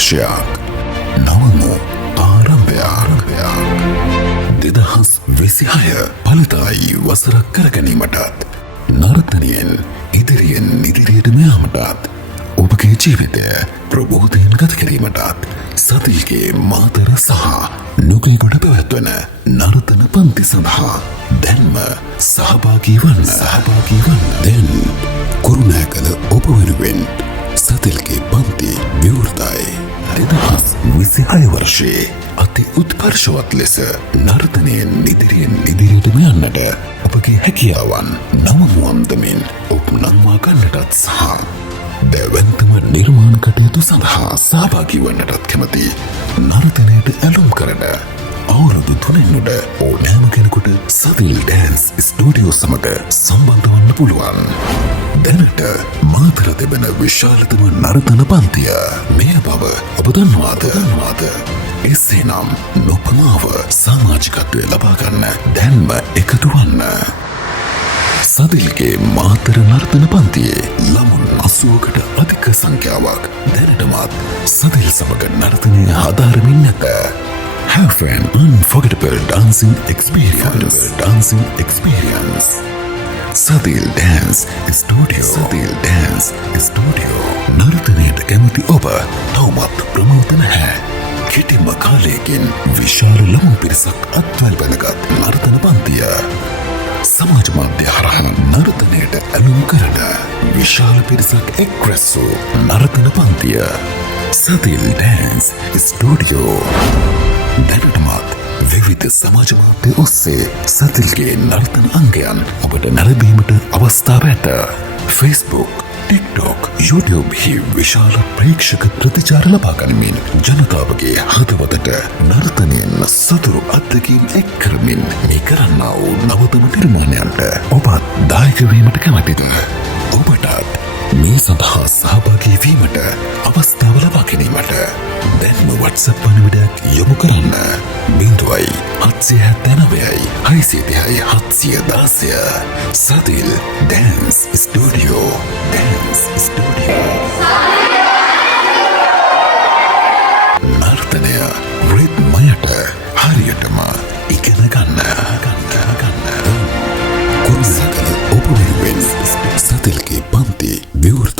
වර්ෂයක් නවමු ආරම්භයක් 2026 පළතායි වසරක් කරගැනීමටත් නර්තනයෙන් ඉදිරියටම යාමටත් ඔබගේ ජීවිතය ප්‍රබෝධයෙන් ගත කිරීමටත් සතිල්ගේ මාතර සහ නුගල්ගොඩ පැවැත්වන නර්තන පන්ති සඳහා දැන්ම සහභාගී වන්න දැන් කුරුණෑගල ඔබ වෙනුවෙන් සතිල්ගේ පන්ති විවෘතයි 2026 වර්ෂයේ අති උත්කර්ෂවත් ලෙස නර්තනයෙන් ඉදිරියටම යන්නට ඔබගේ හැකියාවන් නවමුවන්දමින් ඔබ නංවා ගන්නටත් සහ දැවන්තම නිර්මාණ කටයුතු සඳහා සහභාගී වන්නටත් කැමති නර්තනයට ඇලුම් කරන අවුරුදු 3කට ඕනෑම කෙනෙකුට සතිල් ඩෑන්ස් ස්ටුඩියෝ සමග සම්බන්ධ වන්න පුළුවන්. දැනට මාතර තිබෙන විශාලතම නර්තන පන්තිය මෙය බව ඔබ දන්නවාද? එසේනම් නොපමාව සමාජිකත්වය ලබා ගන්න දැන්ම එකතු වන්න. සතිල්ගේ මාතර නර්තන පන්තියේ ළමුන් 80කට අධික සංඛ්‍යාවක් දැනටමත් සතිල් සමග නර්තනය හදාරමින් නැත. Have an unforgettable dancing experience. Satil Dance Studio. නර්තනයට කැමති ඔබ තවමත් ප්‍රමෝද නැහැ. කෙටිම කාලයකින් විශාල ළමුන් පිරිසක් අත්වැල් බැඳගත් නර්තන පන්තිය. සමාජ මාධ්‍ය හරහා නර්තනයට ඇලුම් කරන විශාල පිරිසක් එක් රැස්වූ නර්තන පන්තිය සතිල් ඩෑන්ස් ස්ටුඩියෝ. දැනටමත් විවිධ සමාජ මාධ්‍ය ඔස්සේ සතිල්ගේ නර්තන අංගයන් ඔබට නැරඹීමට අවස්ථාව ඇත. Facebook, TikTok, YouTube හි විශාල ප්‍රේක්ෂක ප්‍රතිචාර ලබා ගනිමින් ජනතාවගේ හදවතට නර්තනයෙන් සතුරු අත්දැකීම් එක් කරමින් මේ කරන්නා වූ නවතම නිර්මාණයන්ට ඔබත් දායක වීමට කැමතිද? ඔබටත් මේ සඳහා සහභාගී වීමට අවස්ථාව ලබා ගැනීමට දැන්ම WhatsApp පණිවිඩයක් යොමු කරන්න 0.799 සතිල් ඩෑන්ස් ස්ටුඩියෝ. නර්තනය රිද්මයට හරියටම ඉගෙන ගන්න. කුරුණෑගල ඔබ වෙනුවෙන් සතිල්ගේ පන්ති විවෘත